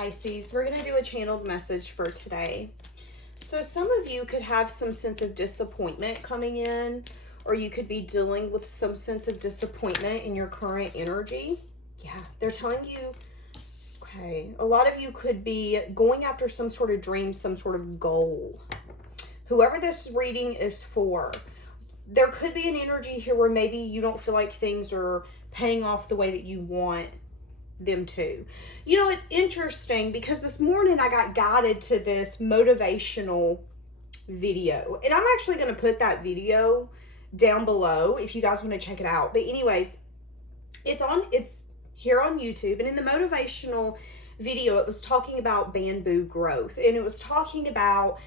Pisces. We're going to do a channeled message for today. So some of you could have some sense of disappointment coming in, or you could be dealing with some sense of disappointment in your current energy. Yeah, they're telling you, okay, a lot of you could be going after some sort of dream, some sort of goal. Whoever this reading is for, there could be an energy here where maybe you don't feel like things are paying off the way that you want them to. You know, it's interesting because this morning I got guided to this motivational video, and I'm actually going to put that video down below if you guys want to check it out. But anyways, it's here on YouTube, and in the motivational video it was talking about bamboo growth, and it was talking about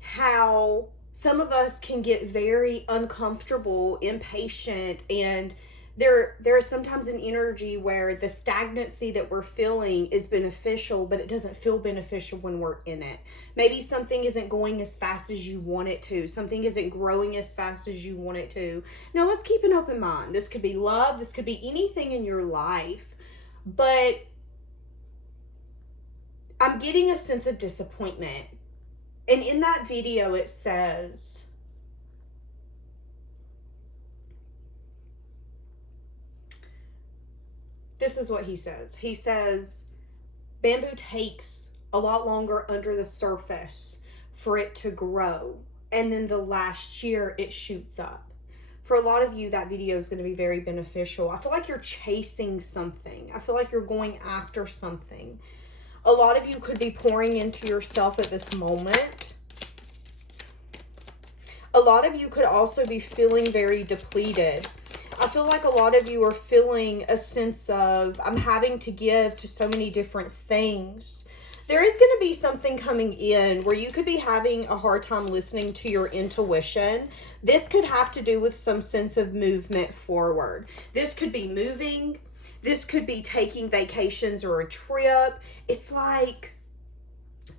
how some of us can get very uncomfortable, impatient, and there is sometimes an energy where the stagnancy that we're feeling is beneficial, but it doesn't feel beneficial when we're in it. Maybe something isn't going as fast as you want it to. Something isn't growing as fast as you want it to. Now, let's keep an open mind. This could be love. This could be anything in your life. But I'm getting a sense of disappointment. And in that video, it says, this is what he says. He says, bamboo takes a lot longer under the surface for it to grow. And then the last year, it shoots up. For a lot of you, that video is going to be very beneficial. I feel like you're chasing something. I feel like you're going after something. A lot of you could be pouring into yourself at this moment. A lot of you could also be feeling very depleted. I feel like a lot of you are feeling a sense of, I'm having to give to so many different things. There is going to be something coming in where you could be having a hard time listening to your intuition. This could have to do with some sense of movement forward. This could be moving. This could be taking vacations or a trip. It's like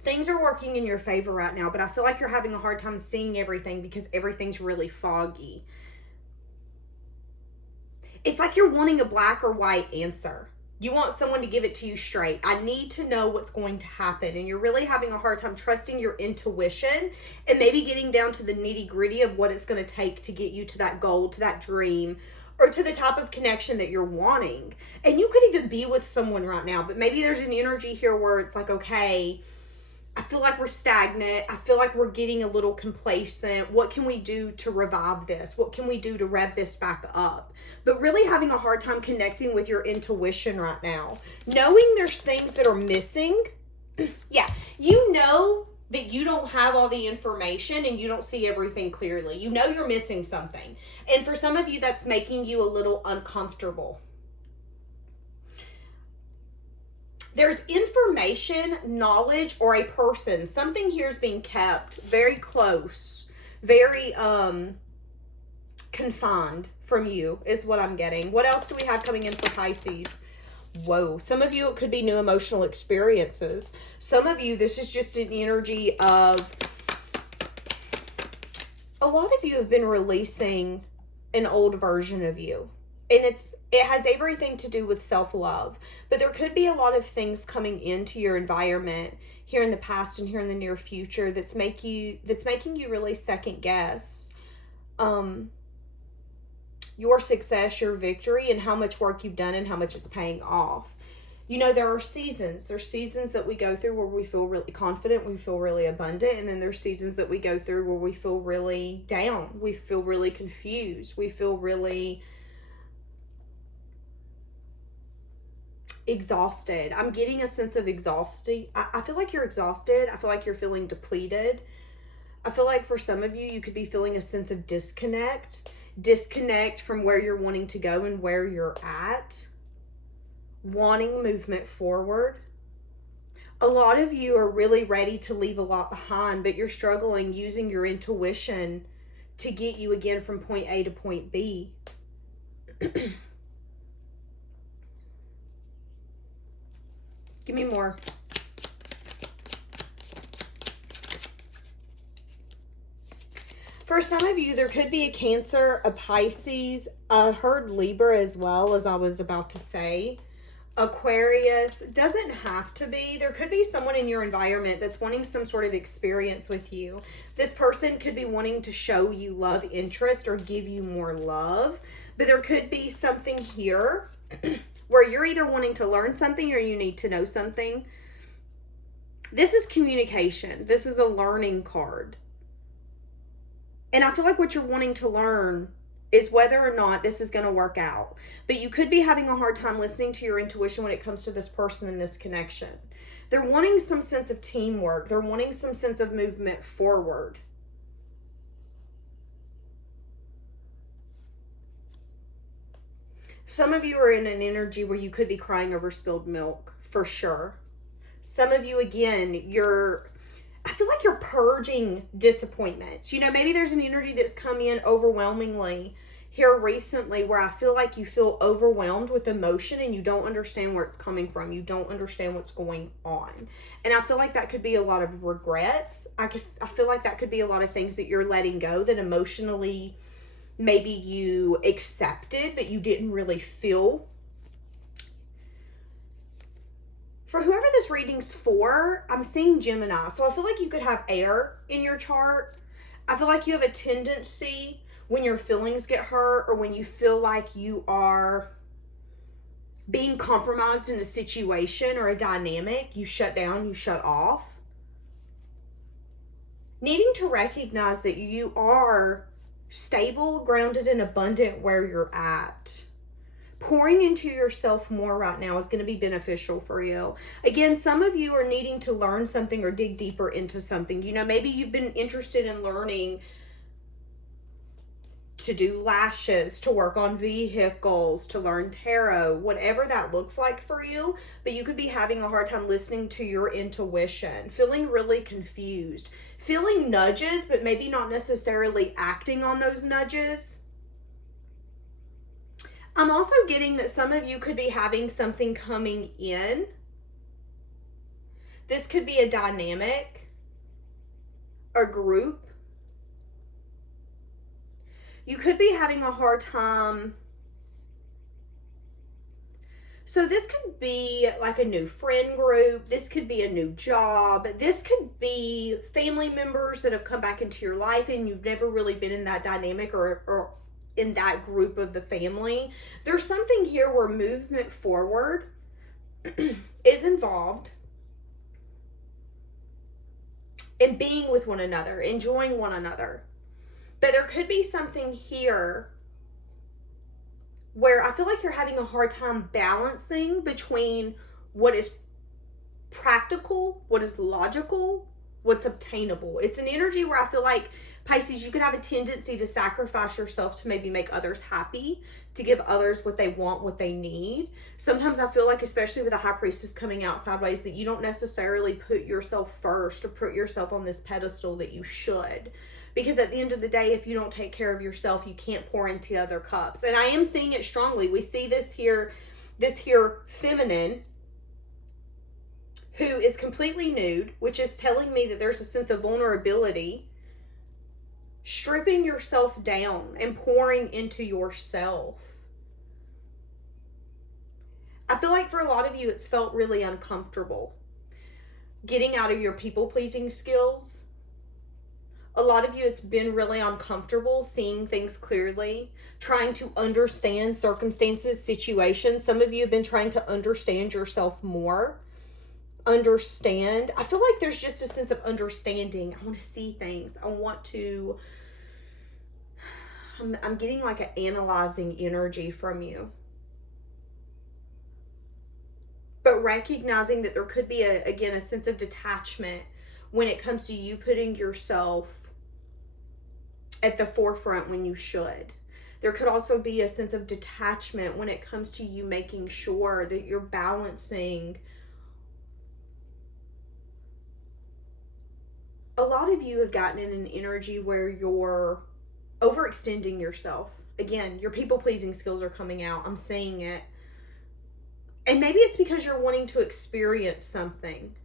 things are working in your favor right now, but I feel like you're having a hard time seeing everything because everything's really foggy. It's like you're wanting a black or white answer. You want someone to give it to you straight. I need to know what's going to happen. And you're really having a hard time trusting your intuition and maybe getting down to the nitty gritty of what it's going to take to get you to that goal, to that dream, or to the type of connection that you're wanting. And you could even be with someone right now, but maybe there's an energy here where it's like, okay, I feel like we're stagnant. I feel like we're getting a little complacent. What can we do to revive this? What can we do to rev this back up? But really having a hard time connecting with your intuition right now. Knowing there's things that are missing. Yeah, you know that you don't have all the information and you don't see everything clearly. You know you're missing something. And for some of you, that's making you a little uncomfortable. There's information, knowledge, or a person. Something here is being kept very close, very confined from you is what I'm getting. What else do we have coming in for Pisces? Whoa. Some of you, it could be new emotional experiences. Some of you, this is just an energy of, a lot of you have been releasing an old version of you. And it has everything to do with self-love. But there could be a lot of things coming into your environment here in the past and here in the near future that's making you really second guess your success, your victory, and how much work you've done and how much it's paying off. You know, there are seasons. There's seasons that we go through where we feel really confident, we feel really abundant, and then there's seasons that we go through where we feel really down, we feel really confused, we feel really exhausted. I'm getting a sense of exhausting. I feel like you're exhausted. I feel like you're feeling depleted. I feel like for some of you, you could be feeling a sense of disconnect from where you're wanting to go and where you're at, wanting movement forward. A lot of you are really ready to leave a lot behind, but you're struggling using your intuition to get you again from point A to point B. Give me more. For some of you, there could be a Cancer, a Pisces. I heard Libra as well, as I was about to say. Aquarius, doesn't have to be. There could be someone in your environment that's wanting some sort of experience with you. This person could be wanting to show you love interest or give you more love. But there could be something here where you're either wanting to learn something or you need to know something. This is communication. This is a learning card. And I feel like what you're wanting to learn is whether or not this is going to work out. But you could be having a hard time listening to your intuition when it comes to this person and this connection. They're wanting some sense of teamwork. They're wanting some sense of movement forward. Some of you are in an energy where you could be crying over spilled milk, for sure. Some of you, again, I feel like you're purging disappointments. You know, maybe there's an energy that's come in overwhelmingly here recently where I feel like you feel overwhelmed with emotion and you don't understand where it's coming from. You don't understand what's going on. And I feel like that could be a lot of regrets. I feel like that could be a lot of things that you're letting go that emotionally maybe you accepted, but you didn't really feel. For whoever this reading's for, I'm seeing Gemini. So I feel like you could have air in your chart. I feel like you have a tendency when your feelings get hurt or when you feel like you are being compromised in a situation or a dynamic, you shut down, you shut off. Needing to recognize that you are stable, grounded, and abundant where you're at. Pouring into yourself more right now is going to be beneficial for you. Again, some of you are needing to learn something or dig deeper into something. You know, maybe you've been interested in learning to do lashes, to work on vehicles, to learn tarot, whatever that looks like for you. But you could be having a hard time listening to your intuition, feeling really confused, feeling nudges, but maybe not necessarily acting on those nudges. I'm also getting that some of you could be having something coming in. This could be a dynamic, a group. You could be having a hard time. So this could be like a new friend group. This could be a new job. This could be family members that have come back into your life and you've never really been in that dynamic or in that group of the family. There's something here where movement forward is involved in being with one another, enjoying one another. But there could be something here where I feel like you're having a hard time balancing between what is practical, what is logical, what's obtainable. It's an energy where I feel like, Pisces, you could have a tendency to sacrifice yourself to maybe make others happy, to give others what they want, what they need. Sometimes I feel like, especially with a high priestess coming out sideways, that you don't necessarily put yourself first or put yourself on this pedestal that you should. Because at the end of the day, if you don't take care of yourself, you can't pour into other cups. And I am seeing it strongly. We see this here feminine who is completely nude, which is telling me that there's a sense of vulnerability, stripping yourself down and pouring into yourself. I feel like for a lot of you, it's felt really uncomfortable getting out of your people-pleasing skills. A lot of you, it's been really uncomfortable seeing things clearly, trying to understand circumstances, situations. Some of you have been trying to understand yourself more. I feel like there's just a sense of understanding. I want to see things. I'm getting like an analyzing energy from you. But recognizing that there could be, a sense of detachment when it comes to you putting yourself at the forefront when you should. There could also be a sense of detachment when it comes to you making sure that you're balancing. A lot of you have gotten in an energy where you're overextending yourself. Again, your people-pleasing skills are coming out. I'm seeing it. And maybe it's because you're wanting to experience something.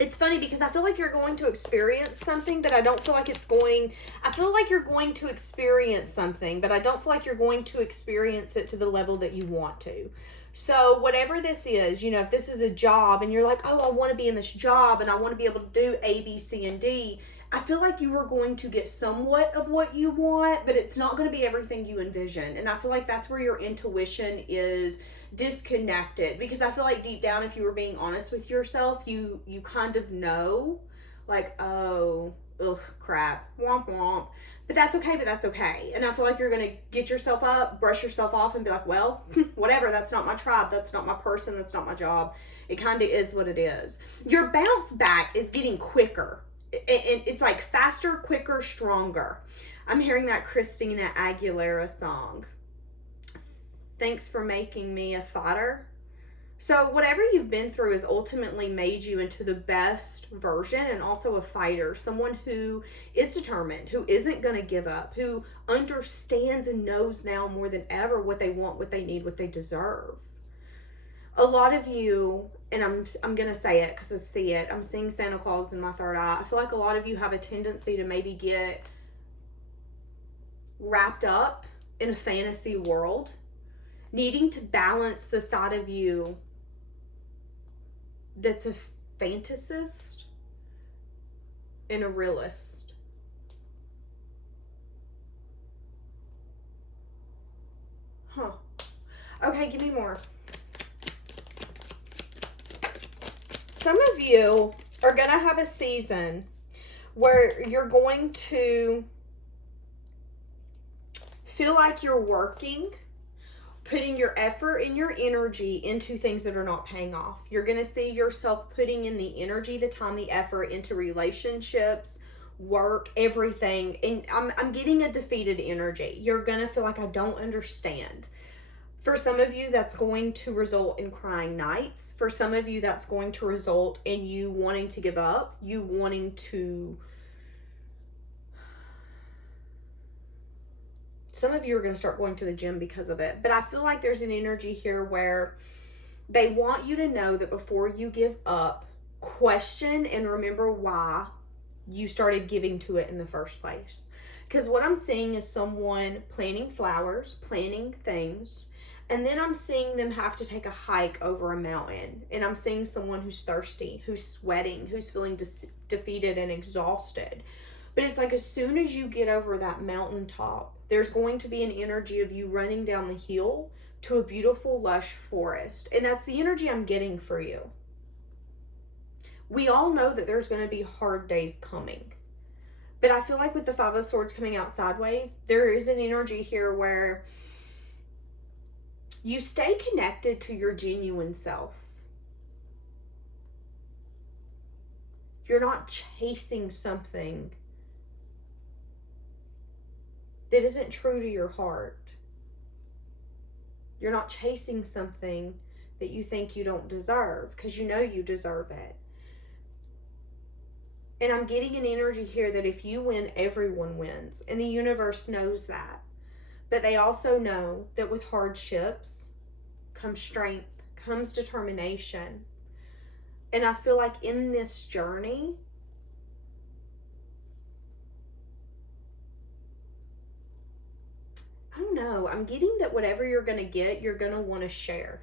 it's funny because I feel like you're going to experience something, but I don't feel like I feel like you're going to experience something, but I don't feel like you're going to experience it to the level that you want to. So whatever this is, if this is a job and you're like, oh, I want to be in this job and I want to be able to do A, B, C, and D, I feel like you are going to get somewhat of what you want, but it's not going to be everything you envision. And I feel like that's where your intuition is disconnected, because I feel like deep down, if you were being honest with yourself, you kind of know, like, oh, ugh, crap, womp womp. But that's okay. And I feel like you're going to get yourself up, brush yourself off, and be like, well, whatever, that's not my tribe, that's not my person, that's not my job. It kind of is what it is. Your bounce back is getting quicker. It's like faster, quicker, stronger. I'm hearing that Christina Aguilera song. Thanks for making me a fighter. So whatever you've been through has ultimately made you into the best version, and also a fighter. Someone who is determined, who isn't going to give up, who understands and knows now more than ever what they want, what they need, what they deserve. A lot of you, and I'm going to say it because I see it. I'm seeing Santa Claus in my third eye. I feel like a lot of you have a tendency to maybe get wrapped up in a fantasy world, needing to balance the side of you that's a fantasist and a realist. Huh. Okay, give me more. Some of you are going to have a season where you're going to feel like you're working, putting your effort and your energy into things that are not paying off. You're going to see yourself putting in the energy, the time, the effort into relationships, work, everything. And I'm getting a defeated energy. You're going to feel like, I don't understand. For some of you, that's going to result in crying nights. For some of you, that's going to result in you wanting to give up, you wanting to... Some of you are going to start going to the gym because of it. But I feel like there's an energy here where they want you to know that before you give up, question and remember why you started giving to it in the first place. Because what I'm seeing is someone planting flowers, planting things, and then I'm seeing them have to take a hike over a mountain. And I'm seeing someone who's thirsty, who's sweating, who's feeling defeated and exhausted. But it's like as soon as you get over that mountaintop, there's going to be an energy of you running down the hill to a beautiful, lush forest. And that's the energy I'm getting for you. We all know that there's going to be hard days coming. But I feel like with the Five of Swords coming out sideways, there is an energy here where you stay connected to your genuine self. You're not chasing something that isn't true to your heart. You're not chasing something that you think you don't deserve, because you know you deserve it. And I'm getting an energy here that if you win, everyone wins. And the universe knows that. But they also know that with hardships comes strength, comes determination. And I feel like in this journey, I don't know, I'm getting that whatever you're going to get, you're going to want to share.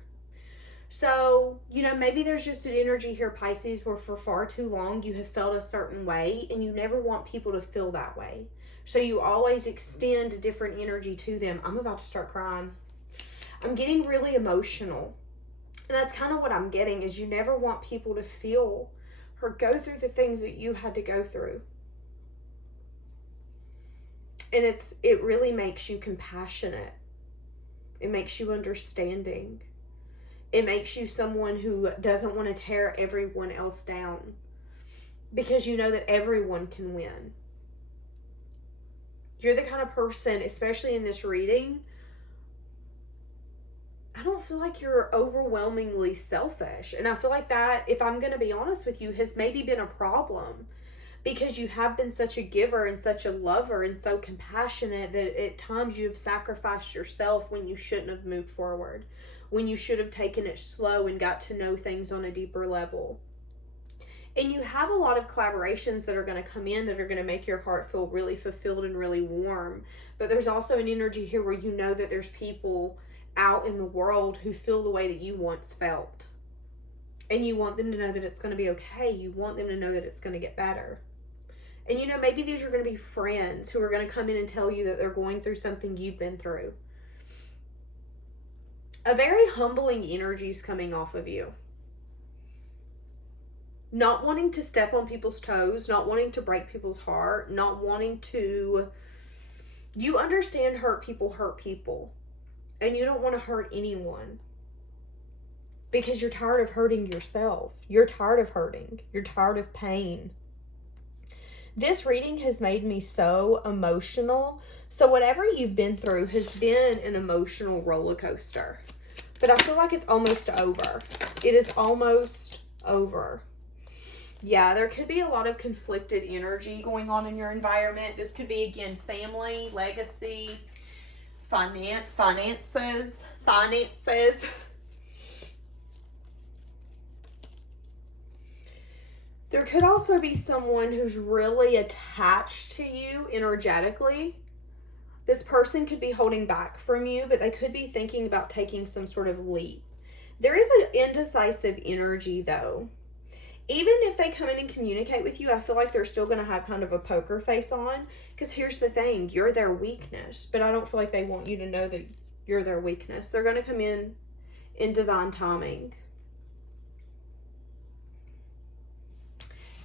So, maybe there's just an energy here, Pisces, where for far too long you have felt a certain way and you never want people to feel that way. So you always extend a different energy to them. I'm about to start crying. I'm getting really emotional. And that's kind of what I'm getting, is you never want people to feel or go through the things that you had to go through. And it really makes you compassionate. It makes you understanding. It makes you someone who doesn't want to tear everyone else down, because you know that everyone can win. You're the kind of person, especially in this reading, I don't feel like you're overwhelmingly selfish. And I feel like that, if I'm going to be honest with you, has maybe been a problem, because you have been such a giver and such a lover and so compassionate that at times you have sacrificed yourself when you shouldn't have moved forward, when you should have taken it slow and got to know things on a deeper level. And you have a lot of collaborations that are going to come in that are going to make your heart feel really fulfilled and really warm. But there's also an energy here where you know that there's people out in the world who feel the way that you once felt. And you want them to know that it's going to be okay. You want them to know that it's going to get better. And you know, maybe these are going to be friends who are going to come in and tell you that they're going through something you've been through. A very humbling energy is coming off of you. Not wanting to step on people's toes, not wanting to break people's heart, not wanting to... You understand hurt people. And you don't want to hurt anyone. Because you're tired of hurting yourself. You're tired of hurting. You're tired of pain. This reading has made me so emotional. So whatever you've been through has been an emotional roller coaster. But I feel like it's almost over. It is almost over. Yeah, there could be a lot of conflicted energy going on in your environment. This could be, again, family, legacy, finances. There could also be someone who's really attached to you energetically. This person could be holding back from you, but they could be thinking about taking some sort of leap. There is an indecisive energy, though. Even if they come in and communicate with you, I feel like they're still going to have kind of a poker face on. Because here's the thing, you're their weakness. But I don't feel like they want you to know that you're their weakness. They're going to come in divine timing.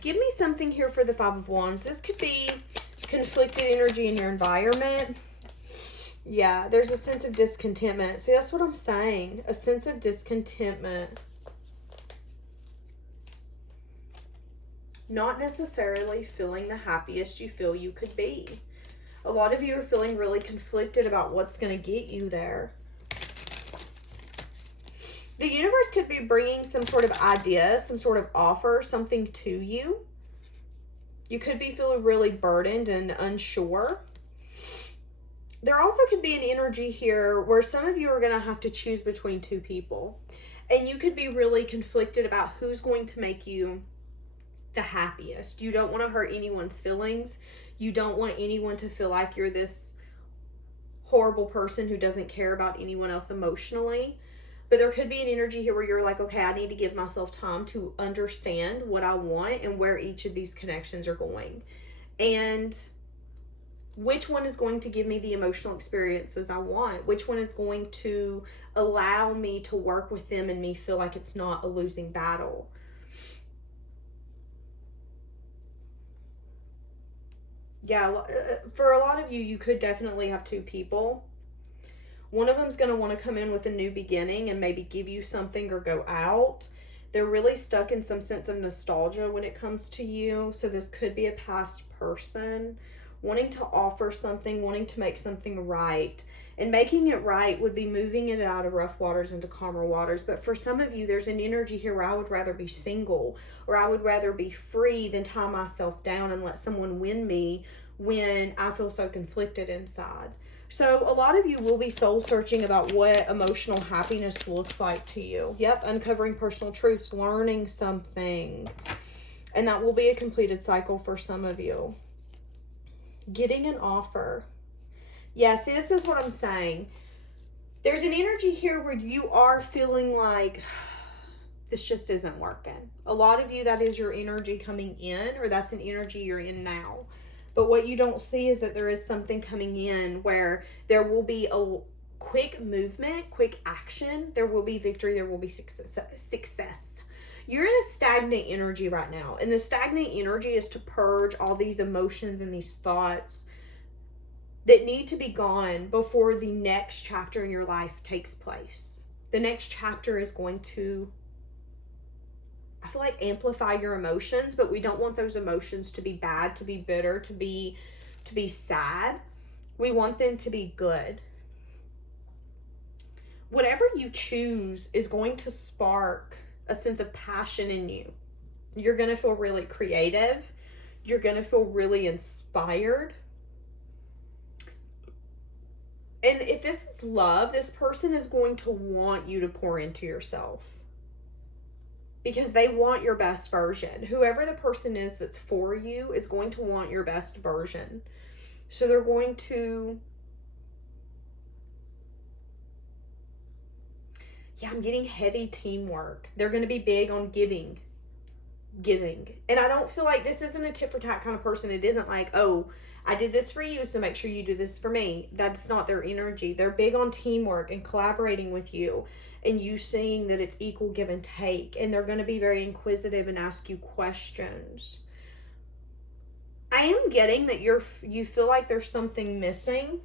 Give me something here for the Five of Wands. This could be conflicted energy in your environment. Yeah, there's a sense of discontentment. See, that's what I'm saying. A sense of discontentment. Not necessarily feeling the happiest you feel you could be. A lot of you are feeling really conflicted about what's going to get you there. The universe could be bringing some sort of idea, some sort of offer, something to you. You could be feeling really burdened and unsure. There also could be an energy here where some of you are going to have to choose between two people. And you could be really conflicted about who's going to make you the happiest. You don't want to hurt anyone's feelings. You don't want anyone to feel like you're this horrible person who doesn't care about anyone else emotionally. But there could be an energy here where you're like, okay, I need to give myself time to understand what I want and where each of these connections are going. And which one is going to give me the emotional experiences I want? Which one is going to allow me to work with them and me feel like it's not a losing battle? Yeah, for a lot of you, you could definitely have two people. One of them's going to want to come in with a new beginning and maybe give you something or go out. They're really stuck in some sense of nostalgia when it comes to you. So this could be a past person wanting to offer something, wanting to make something right. And making it right would be moving it out of rough waters into calmer waters. But for some of you, there's an energy here where I would rather be single, or I would rather be free than tie myself down and let someone win me when I feel so conflicted inside. So a lot of you will be soul searching about what emotional happiness looks like to you. Yep, uncovering personal truths, learning something. And that will be a completed cycle for some of you. Getting an offer. Yes, this is what I'm saying. There's an energy here where you are feeling like this just isn't working. A lot of you, that is your energy coming in, or that's an energy you're in now. But what you don't see is that there is something coming in where there will be a quick movement, quick action. There will be victory. There will be success. You're in a stagnant energy right now. And the stagnant energy is to purge all these emotions and these thoughts that need to be gone before the next chapter in your life takes place. The next chapter is going to, I feel like, amplify your emotions, but we don't want those emotions to be bad, to be bitter, to be sad. We want them to be good. Whatever you choose is going to spark a sense of passion in you. You're going to feel really creative. You're going to feel really inspired. And if this is love, this person is going to want you to pour into yourself. because they want your best version. Whoever the person is that's for you is going to want your best version. So they're going to... Yeah, I'm getting heavy teamwork. They're going to be big on giving. And I don't feel like this isn't a tit for tat kind of person. It isn't like, oh, I did this for you, so make sure you do this for me. That's not their energy. They're big on teamwork and collaborating with you, and you seeing that it's equal give and take. And they're going to be very inquisitive and ask you questions. I am getting that you feel like there's something missing.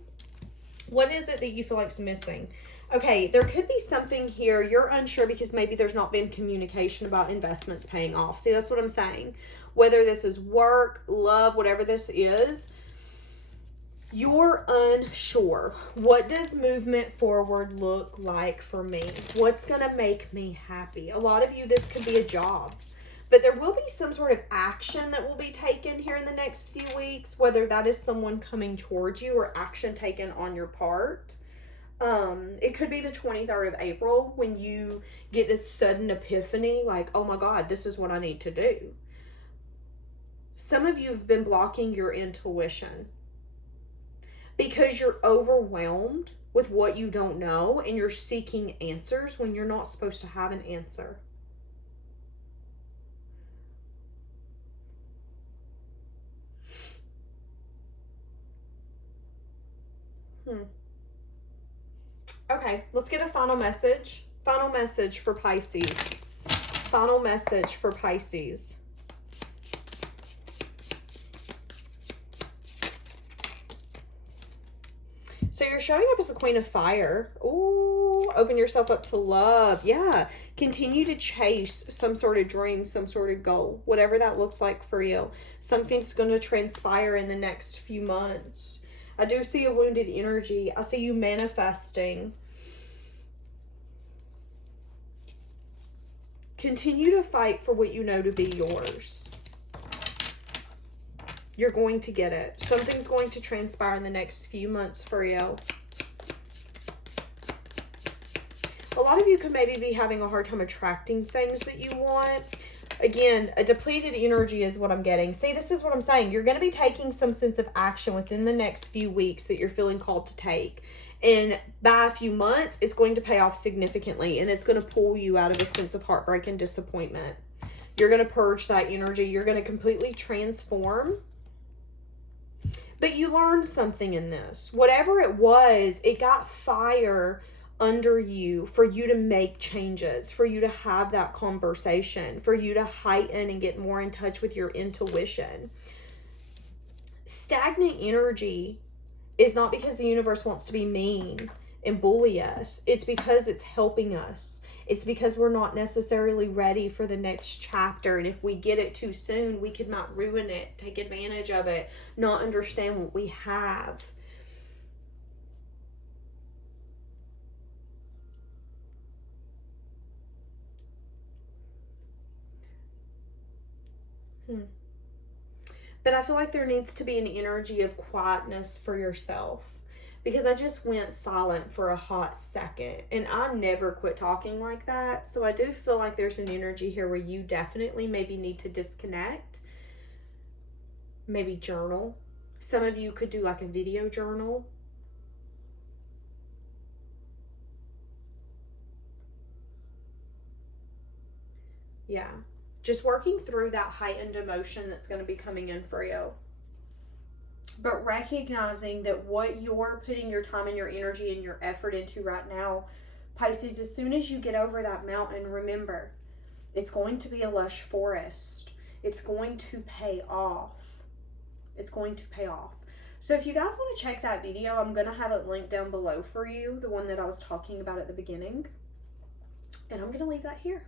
What is it that you feel like's missing? Okay, there could be something here. You're unsure because maybe there's not been communication about investments paying off. See, that's what I'm saying. Whether this is work, love, whatever this is, you're unsure. What does movement forward look like for me? What's going to make me happy? A lot of you, this could be a job. But there will be some sort of action that will be taken here in the next few weeks, whether that is someone coming towards you or action taken on your part. It could be the 23rd of April when you get this sudden epiphany, like, oh my God, this is what I need to do. Some of you have been blocking your intuition because you're overwhelmed with what you don't know and you're seeking answers when you're not supposed to have an answer. Okay, let's get a final message. Final message for Pisces. Final message for Pisces. So you're showing up as the Queen of Fire. Ooh, open yourself up to love. Yeah, continue to chase some sort of dream, some sort of goal, whatever that looks like for you. Something's going to transpire in the next few months. I do see a wounded energy. I see you manifesting. Continue to fight for what you know to be yours. You're going to get it. Something's going to transpire in the next few months for you. A lot of you could maybe be having a hard time attracting things that you want. Again, a depleted energy is what I'm getting. See, this is what I'm saying. You're going to be taking some sense of action within the next few weeks that you're feeling called to take. And by a few months, it's going to pay off significantly. And it's going to pull you out of a sense of heartbreak and disappointment. You're going to purge that energy. You're going to completely transform. But you learned something in this. Whatever it was, it got fire under you for you to make changes, for you to have that conversation, for you to heighten and get more in touch with your intuition. Stagnant energy is not because the universe wants to be mean and bully us. It's because it's helping us. It's because we're not necessarily ready for the next chapter. And if we get it too soon, we could not ruin it, take advantage of it, not understand what we have. But I feel like there needs to be an energy of quietness for yourself. Because I just went silent for a hot second. And I never quit talking like that. So I do feel like there's an energy here where you definitely maybe need to disconnect. Maybe journal. Some of you could do like a video journal. Yeah. Just working through that heightened emotion that's going to be coming in for you. But recognizing that what you're putting your time and your energy and your effort into right now, Pisces, as soon as you get over that mountain, remember, it's going to be a lush forest. It's going to pay off. It's going to pay off. So if you guys want to check that video, I'm going to have it linked down below for you, the one that I was talking about at the beginning. And I'm going to leave that here.